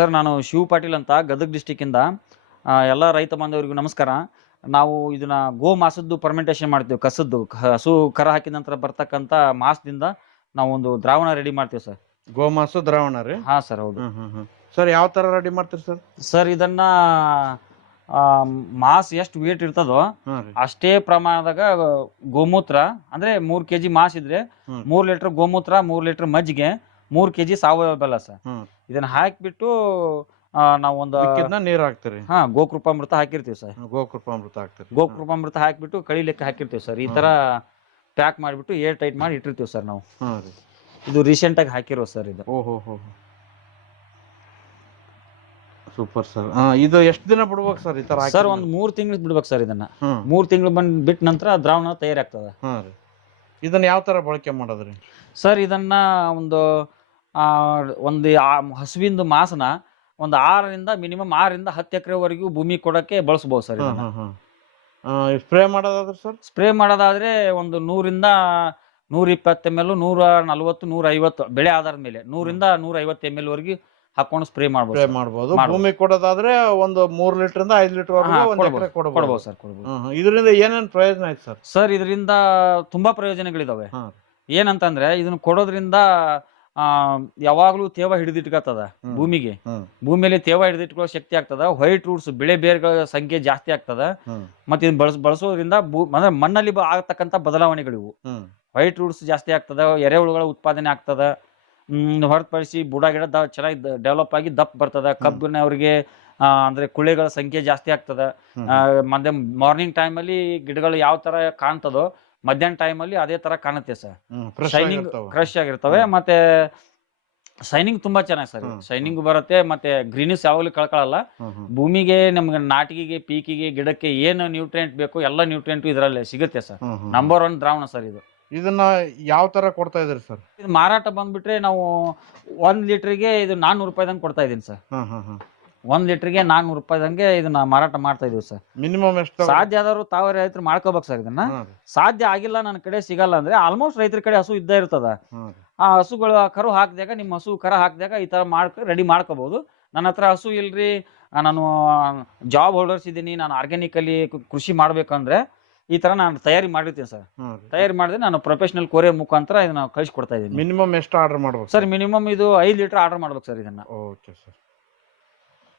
Sir ನಾನು ಶಿವ ಪಾಟೀಲ್ ಅಂತ ಗದಗ ಡಿಸ್ಟಿಕ್ಕಿಂದ ಎಲ್ಲ ರೈತ ಬಾಂಧವರಿಗೂ ನಮಸ್ಕಾರ. ನಾವು ಇದನ್ನ ಗೋ ಮಾಸದ್ದು ಫರ್ಮೆಂಟೇಷನ್ ಮಾಡ್ತೀವಿ. ಕಸದ್ದು ಹಸು ಕರ ಹಾಕಿದ ನಂತರ ಬರ್ತಕ್ಕಂಥ ಮಾಸದಿಂದ ನಾವು ಒಂದು ದ್ರಾವಣ ರೆಡಿ ಮಾಡ್ತೀವಿ ಸರ್. ಗೋಮಾಸು ದ್ರಾವಣ ರೀ? ಹಾ ಸರ್, ಹೌದು ಸರ್. ಯಾವ ತರ ರೆಡಿ ಮಾಡ್ತೀರಿ ಸರ್? ಸರ್ ಇದನ್ನ ಮಾಸ್ ಎಷ್ಟು ವೇಟ್ ಇರ್ತದೋ ಅಷ್ಟೇ ಪ್ರಮಾಣದಾಗ ಗೋಮೂತ್ರ ಅಂದ್ರೆ 3 kg ಮಾಸ್ ಇದ್ರೆ 3 ಲೀಟರ್ ಗೋಮೂತ್ರ, 3 ಲೀಟರ್ ಮಜ್ಜಿಗೆ, 3 kg ಸಾವಯವ ಬೆಲ್ಲ ಸರ್. ಇದನ್ನ ಹಾಕಿಬಿಟ್ಟು ನಾವು ಒಂದು ನೀರ್ ಹಾಕ್ತಿರಿ? ಗೋಕೃಪಾಮೃತ ಹಾಕಿರ್ತೀವಿ ಸರ್. ಗೋಕೃಪಾಮೃತ ಹಾಕ್ತಿರಿ? ಗೋಕೃಪಾಮೃತ ಹಾಕಿಬಿಟ್ಟು ಕಳಿ ಲೆಕ್ಕ ಹಾಕಿರ್ತೀವಿ ಸರ್. ಈ ತರ ಪ್ಯಾಕ್ ಮಾಡಿಬಿಟ್ಟು ಏರ್ ಟೈಟ್ ಮಾಡಿ ಇಟ್ಟಿರ್ತೀವಿ ಸರ್ ನಾವು. ಇದು ರೀಸೆಂಟ್ ಆಗಿ ಹಾಕಿರೋ ಸರ್ ಇದು. ಓಹೋ, ಸೂಪರ್ ಸರ್. ಇದು ಎಷ್ಟು ದಿನ ಬಿಡ್ಬೇಕು ಸರ್ ಈ ತರ? ಸರ್ ಒಂದು 3 ತಿಂಗಳು ಬಿಡ್ಬೇಕು ಸರ್. ಇದನ್ನ 3 ತಿಂಗಳು ಬಿಟ್ಟ ನಂತರ ದ್ರಾವಣ ತಯಾರಾಗ್ತದೆ. ಇದನ್ನ ಯಾವ ತರ ಬಳಕೆ ಮಾಡೋದ್ರಿ ಸರ್? ಇದನ್ನ ಒಂದು ಹಸುವಿಂದು ಮಾಸನ ಒಂದು 6ರಿಂದ ಮಿನಿಮಮ್ 6ರಿಂದ 10 ಎಕರೆವರೆಗೂ ಭೂಮಿ ಕೊಡಕ್ಕೆ ಬಳಸಬಹುದು ಸರ್. ಸ್ಪ್ರೇ ಮಾಡೋದಾದ್ರೆ ಸರ್? ಸ್ಪ್ರೇ ಮಾಡೋದಾದ್ರೆ ಒಂದು 100ರಿಂದ 120 ml, 140, 150 ಬೆಳೆ ಆಧಾರದ ಮೇಲೆ 100ರಿಂದ 150 ml ವರೆಗೂ ಹಾಕೊಂಡು ಸ್ಪ್ರೇ ಮಾಡಬಹುದು. ಭೂಮಿ ಕೊಡೋದಾದ್ರೆ ಒಂದು 3 ಲೀಟರ್ 5 ಲೀಟರ್ ಕೊಡಬಹುದು ಸರ್. ಇದರಿಂದ ಏನೇನ್ ಪ್ರಯೋಜನ ಆಯ್ತು ಸರ್? ಸರ್ ಇದರಿಂದ ತುಂಬಾ ಪ್ರಯೋಜನಗಳಿದಾವೆ. ಏನಂತಂದ್ರೆ ಇದನ್ನ ಕೊಡೋದ್ರಿಂದ ಯಾವಾಗ್ಲೂ ತೇವ ಹಿಡಿದಿಟ್ಕತ್ತದ ಭೂಮಿಯಲ್ಲಿ ತೇವ ಹಿಡಿದಿಟ್ಕೊಳ್ಳೋ ಶಕ್ತಿ ಆಗ್ತದ. ವೈಟ್ ರೂಟ್ಸ್ ಬೆಳೆ ಬೇರುಗಳ ಸಂಖ್ಯೆ ಜಾಸ್ತಿ ಆಗ್ತದ. ಮತ್ತೆ ಇದನ್ನ ಬಳಸೋದ್ರಿಂದ ಅಂದ್ರೆ ಮಣ್ಣಲ್ಲಿ ಆಗತಕ್ಕಂತ ಬದಲಾವಣೆಗಳಿವು. ವೈಟ್ ರೂಟ್ಸ್ ಜಾಸ್ತಿ ಆಗ್ತದ, ಎರೆಹುಳುಗಳ ಉತ್ಪಾದನೆ ಆಗ್ತದ. ಹೊರತುಪಡಿಸಿ ಬುಡ ಗಿಡ ಚೆನ್ನಾಗಿ ಡೆವಲಪ್ ಆಗಿ ದಪ್ಪ ಬರ್ತದ. ಕಬ್ಬಿನವ್ರಿಗೆ ಅಂದ್ರೆ ಕುಳೆಗಳ ಸಂಖ್ಯೆ ಜಾಸ್ತಿ ಆಗ್ತದ. ಮತ್ತೆ ಮಾರ್ನಿಂಗ್ ಟೈಮ್ ಅಲ್ಲಿ ಗಿಡಗಳು ಯಾವ ತರ ಕಾಣ್ತದೋ ಮಧ್ಯಾಹ್ನ ಟೈಮ್ ಅಲ್ಲಿ ಅದೇ ತರ ಕಾಣುತ್ತೆ ಸರ್. ಶೈನಿಂಗ್ ಕ್ರಶ್ ಆಗಿರ್ತವೆ, ಮತ್ತೆ ಶೈನಿಂಗ್ ತುಂಬಾ ಚೆನ್ನಾಗಿ ಸರ್. ಶೈನಿಂಗ್ ಬರುತ್ತೆ, ಮತ್ತೆ ಗ್ರೀನಿಸ್ ಯಾವಾಗಲೂ ಕಳ್ಕೊಳ್ಳಲ್ಲ. ಭೂಮಿಗೆ, ನಮ್ಗೆ ನಾಟಿಗೆ, ಪೀಕಿಗೆ, ಗಿಡಕ್ಕೆ ಏನು ನ್ಯೂಟ್ರಿಯೆಂಟ್ ಬೇಕು ಎಲ್ಲ ನ್ಯೂಟ್ರಿಯೆಂಟ್ ಇದರಲ್ಲಿ ಸಿಗುತ್ತೆ ಸರ್. ನಂಬರ್ 1 ದ್ರಾವಣ ಸರ್ ಇದು. ಇದನ್ನ ಯಾವ ತರ ಕೊಡ್ತಾ ಇದ್ರಿ ಸರ್? ಇದು ಮಾರಾಟ ಬಂದ್ಬಿಟ್ರೆ ನಾವು 1 ಲೀಟರ್ಗೆ ಇದು 400 ರೂಪಾಯಿದಂಗೆ ಕೊಡ್ತಾ ಇದೀನಿ ಸರ್. 1 ಲೀಟರ್ಗೆ 400 ರೂಪಾಯಿದಂಗೆ ಇದನ್ನ ಮಾರಾಟ ಮಾಡ್ತಾ ಇದೀವಿ ಸರ್. ಮಿನಿಮಮ್ ಎಷ್ಟು ಸಾಧ್ಯ ಆದವರು ತಾವೇ ರೈತರು ಮಾಡ್ಕೋಬೇಕು ಸರ್. ಇದನ್ನ ಸಾಧ್ಯ ಆಗಿಲ್ಲ, ನನ್ನ ಕಡೆ ಸಿಗಲ್ಲ ಅಂದ್ರೆ ಆಲ್ಮೋಸ್ಟ್ ರೈತರ ಕಡೆ ಹಸು ಇದ್ದೇ ಇರ್ತದ. ಆ ಹಸುಗಳು ಕರು ಹಾಕಿದಾಗ, ನಿಮ್ಮ ಹಸು ಕರ ಹಾಕಿದಾಗ ಈ ತರ ರೆಡಿ ಮಾಡ್ಕೋಬಹುದು. ನನ್ನ ಹತ್ರ ಹಸು ಇಲ್ರಿ, ನಾನು ಜಾಬ್ ಹೋಲ್ಡರ್ಸ್ ಇದ್ದೀನಿ, ನಾನು ಆರ್ಗ್ಯಾನಿಕಲಿ ಕೃಷಿ ಮಾಡ್ಬೇಕಂದ್ರೆ ಈ ತರ ನಾನು ತಯಾರಿ ಮಾಡಿರ್ತೀನಿ ಸರ್. ತಯಾರಿ ಮಾಡಿದ್ರೆ ನಾನು ಪ್ರೊಫೆಷನಲ್ ಕೊರಿಯರ್ ಮುಖಾಂತರ ಇದನ್ನ ಕಳಿಸಿ ಕೊಡ್ತಾ ಇದ್ದೀನಿ. ಮಿನಿಮಮ್ ಎಷ್ಟು ಆರ್ಡರ್ ಮಾಡ್ಬೇಕು ಸರ್? ಮಿನಿಮಮ್ ಇದು 5 ಲೀಟರ್ ಆರ್ಡರ್ ಮಾಡ್ಬೇಕು ಸರ್ ಇದನ್ನ. Okay sir.